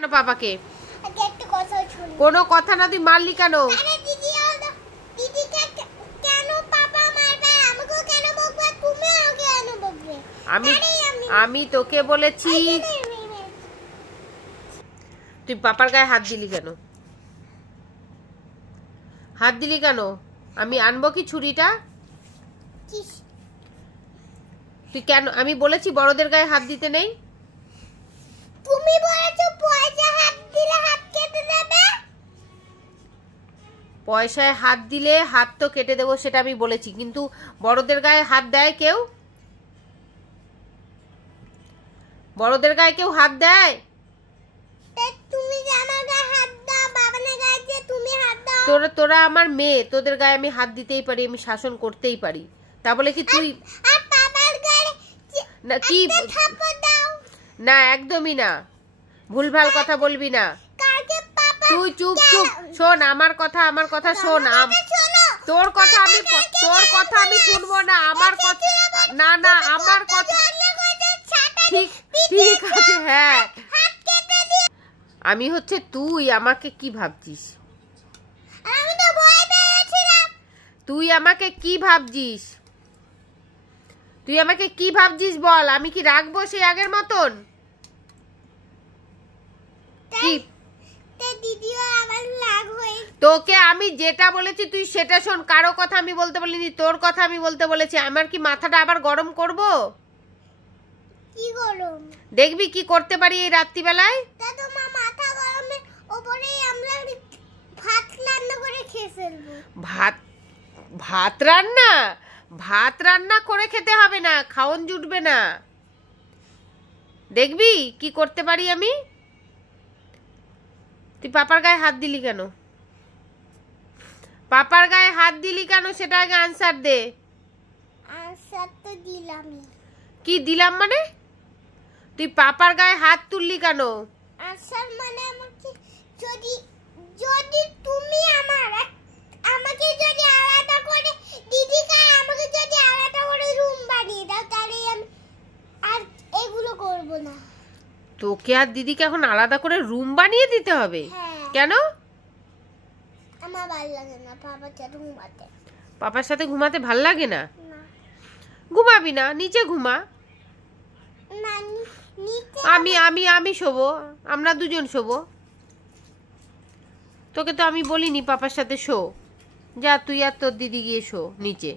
কেন পাপাকে? কোনো কথা না, তুই মারলি কেন? আমি তোকে বলেছি, তুই পাপার গায়ে হাত দিলি কেন? হাত দিলি কেন? আমি আনবো কি ছুরিটা? তুই কেন? আমি বলেছি বড়দের গায়ে হাত দিতে নেই। তুমি বলেছো পয়সায় হাত দিলে হাত কেটে দেবে। পয়সায় হাত দিলে হাত তো কেটে দেবো, সেটা আমি বলেছি, কিন্তু বড়দের গায়ে হাত দেয় কেউ? বড়দের গায়ে কেউ হাত দেয়? তুমি যে আমার গায়ে হাত দাও, বাবানের গায়ে যে তুমি হাত দাও। তোরা আমার মেয়ে, তোদের গায়ে আমি হাত দিতেই পারি, আমি শাসন করতেই পারি। তা বলে কি তুই আর বাবার গায়ে না কি থাপ্পড় দাও? না, একদমই না, ভুলভাল কথা বলবি না। তুই চুপ চুপ শোন আমার কথা শোন। তোর কথা আমি শুনবো না। আমার কথা না, আমার কথা ঠিক আছে। হ্যাঁ, আমি হচ্ছে তুই আমাকে কি ভাবছিস? তুই আমাকে কি ভাবছিস? তুই আমাকে কি ভাবছিস বল? আমি কি রাখবো সেই আগের মতন? কি তোকে আমি যেটা বলেছি তুই সেটা শোন। কারো কথা আমি বলতে বলিনি, তোর কথা আমি বলতে বলেছি। আমার কি মাথাটা আবার গরম করব? কি গরম? দেখবি কি করতে পারি এই রাত্রিবেলায়। তোমার মাথা গরমের উপরেই আমরা ভাত রান্না করে খেয়ে ফেলবো। ভাত রান্না করে খেতে হবে না, খাওন জুটবে না। দেখবি কি করতে পারি আমি। তুই পাপার গায়ে হাত দিলি কেন? পাপার গায়ে হাত দিলি কেন সেটা আগে আনসার দে। আনসার তো দিলামই। কি দিলাম মানে? তুই পাপার গায়ে হাত তুললি কেন? আনসার মানে আমাকে যদি তুমি আমাকে যদি আলাদা করে দিদিকে আমাকে যদি আলাদা করে রুম বানিয়ে দাও, তাহলে আমি আর এগুলো করব না। তোকে আর দিদিকে এখন আলাদা করে রুম বানিয়ে দিতে হবে? কেন? আমার ভালো লাগে না পাপার সাথে ঘুমাতে। পাপার সাথে ঘুমাতে ভাল লাগে না? ঘুমাবি না, নিচে ঘুমা। আমি শোবো, আমরা দুজন শোবো। তোকে তো আমি বলিনি পাপার সাথে শো। যা তুই আর তোর দিদি গিয়ে শো নিচে।